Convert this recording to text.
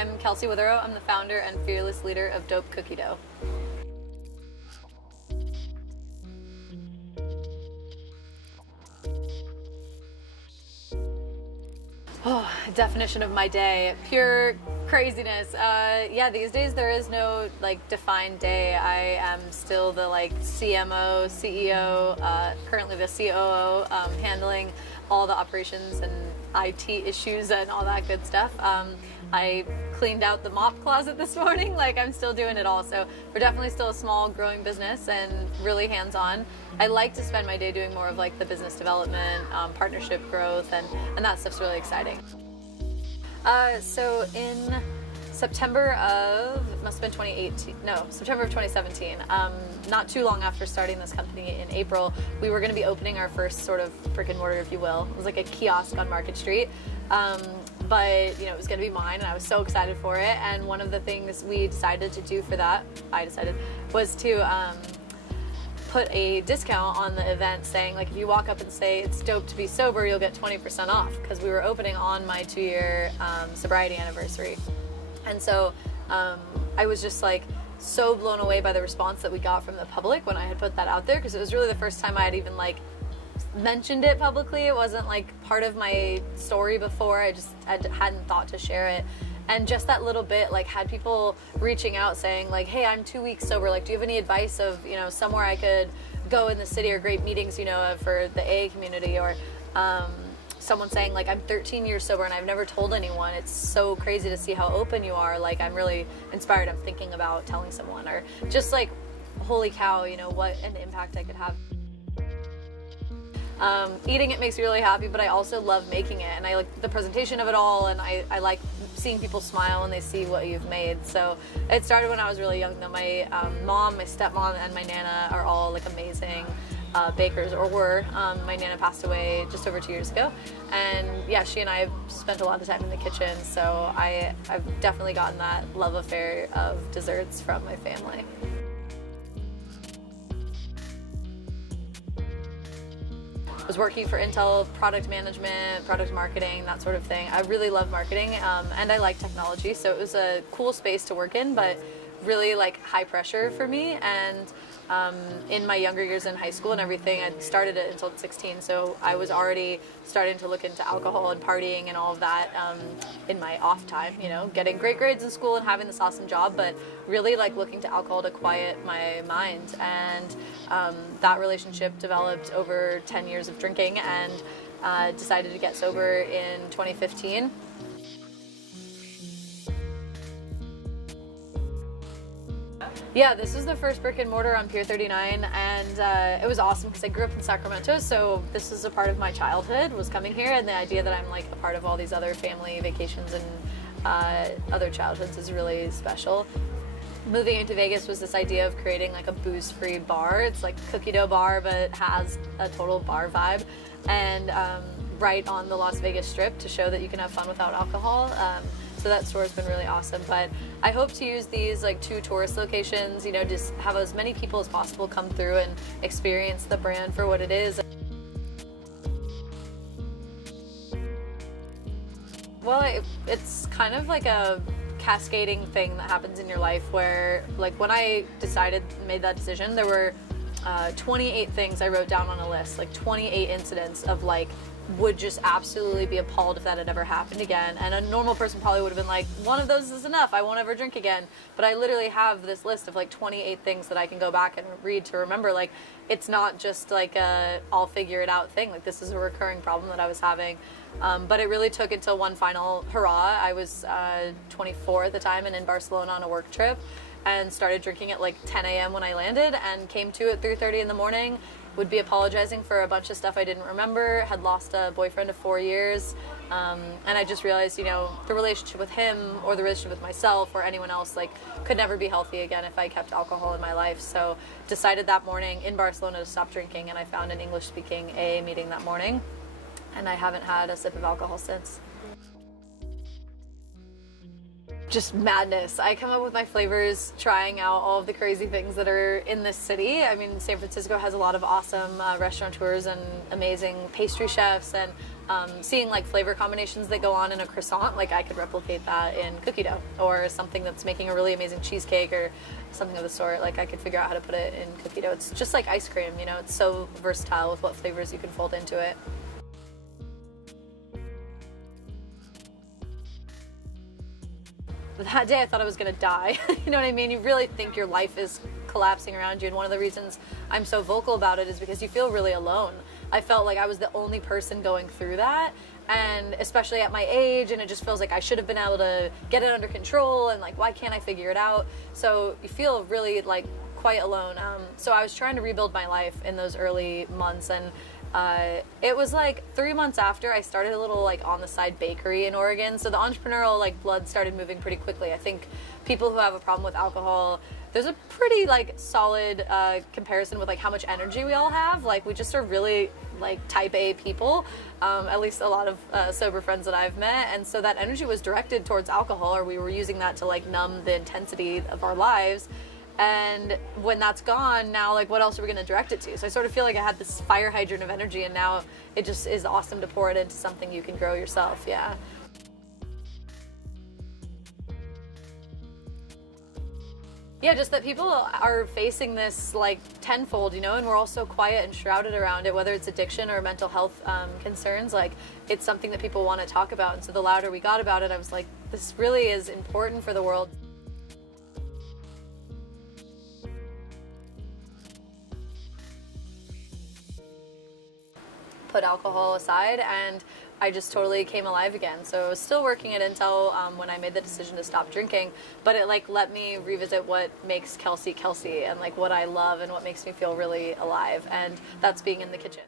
I'm Kelsey Witherow. I'm the founder and fearless leader of Doughp Cookie Dough. Oh, definition of my day, pure craziness. Yeah, these days there is no like defined day. I am still the CMO, CEO, currently the COO, handling all the operations and IT issues and all that good stuff. I cleaned out the mop closet this morning. I'm still doing it all. So we're definitely still a small growing business and really hands-on. I like to spend my day doing more of the business development, partnership growth, and that stuff's really exciting. So in September of, must have been 2018, no, September of 2017, not too long after starting this company in April, we were going to be opening our first sort of brick and mortar, if you will. It was like a kiosk on Market Street. But it was going to be mine, and I was so excited for it. And one of the things we decided to do for that, was to put a discount on the event saying, if you walk up and say it's dope to be sober, you'll get 20% off, because we were opening on my 2-year sobriety anniversary. And so I was just so blown away by the response that we got from the public when I had put that out there, because it was really the first time I had even mentioned it publicly. It wasn't part of my story before. I hadn't thought to share it. And just that little bit had people reaching out saying hey, I'm 2 weeks sober, do you have any advice of somewhere I could go in the city, or great meetings for the AA community, or someone saying I'm 13 years sober and I've never told anyone. It's so crazy to see how open you are. I'm really inspired. I'm thinking about telling someone, or just holy cow, what an impact I could have. Eating it makes me really happy, but I also love making it, and I like the presentation of it all, and I like seeing people smile when they see what you've made. So it started when I was really young, though. My mom, my stepmom, and my Nana are all amazing bakers, or were. My Nana passed away just over 2 years ago, and yeah, she and I have spent a lot of time in the kitchen, so I've definitely gotten that love affair of desserts from my family. I was working for Intel, product management, product marketing, that sort of thing. I really love marketing, and I like technology, so it was a cool space to work in, but really high pressure for me. And in my younger years in high school and everything, I started at Intel at 16, so I was already starting to look into alcohol and partying and all of that in my off time, getting great grades in school and having this awesome job, but really looking to alcohol to quiet my mind. And that relationship developed over 10 years of drinking, and decided to get sober in 2015. Yeah, this was the first brick and mortar on Pier 39, and it was awesome because I grew up in Sacramento, so this was a part of my childhood, was coming here, and the idea that I'm a part of all these other family vacations and other childhoods is really special. Moving into Vegas was this idea of creating a booze-free bar. It's cookie dough bar, but has a total bar vibe, and right on the Las Vegas Strip to show that you can have fun without alcohol. So that store's been really awesome. But I hope to use these 2 tourist locations, just have as many people as possible come through and experience the brand for what it is. Well, it's kind of a cascading thing that happens in your life where, when I made that decision, there were 28 things I wrote down on a list, 28 incidents of would just absolutely be appalled if that had ever happened again. And a normal person probably would have been one of those is enough, I won't ever drink again. But I literally have this list of 28 things that I can go back and read to remember, it's not just a I'll figure it out thing. This is a recurring problem that I was having. But it really took until one final hurrah. I was 24 at the time and in Barcelona on a work trip, and started drinking at 10 a.m. when I landed, and came to at 3:30 in the morning. Would be apologizing for a bunch of stuff I didn't remember, had lost a boyfriend of 4 years, and I just realized, the relationship with him, or the relationship with myself, or anyone else, could never be healthy again if I kept alcohol in my life. So decided that morning in Barcelona to stop drinking, and I found an English-speaking AA meeting that morning, and I haven't had a sip of alcohol since. just madness. I come up with my flavors trying out all of the crazy things that are in this city. I mean, San Francisco has a lot of awesome restaurateurs and amazing pastry chefs, and seeing like flavor combinations that go on in a croissant, like I could replicate that in cookie dough, or something that's making a really amazing cheesecake or something of the sort. Like I could figure out how to put it in cookie dough. It's just like ice cream, you know, it's so versatile with what flavors you can fold into it. That day I thought I was gonna die. You know what I mean? You really think your life is collapsing around you, and one of the reasons I'm so vocal about it is because you feel really alone. I felt like I was the only person going through that, and especially at my age, and it just feels like I should have been able to get it under control, and like, why can't I figure it out? So you feel really like quite alone. So I was trying to rebuild my life in those early months, and it was like 3 months after I started a little like on the side bakery in Oregon. So the entrepreneurial like blood started moving pretty quickly. I think people who have a problem with alcohol, there's a pretty like solid comparison with like how much energy we all have. Like we just are really like type A people, at least a lot of sober friends that I've met. And so that energy was directed towards alcohol, or we were using that to like numb the intensity of our lives. And when that's gone, now like what else are we going to direct it to? So I sort of feel like I had this fire hydrant of energy, and now it just is awesome to pour it into something you can grow yourself. Yeah. Yeah, just that people are facing this like tenfold, you know, and we're all so quiet and shrouded around it, whether it's addiction or mental health concerns. Like it's something that people want to talk about. And so the louder we got about it, I was like, this really is important for the world. Put alcohol aside, and I just totally came alive again. So I was still working at Intel when I made the decision to stop drinking, but it like let me revisit what makes Kelsey Kelsey, and like what I love and what makes me feel really alive, and that's being in the kitchen.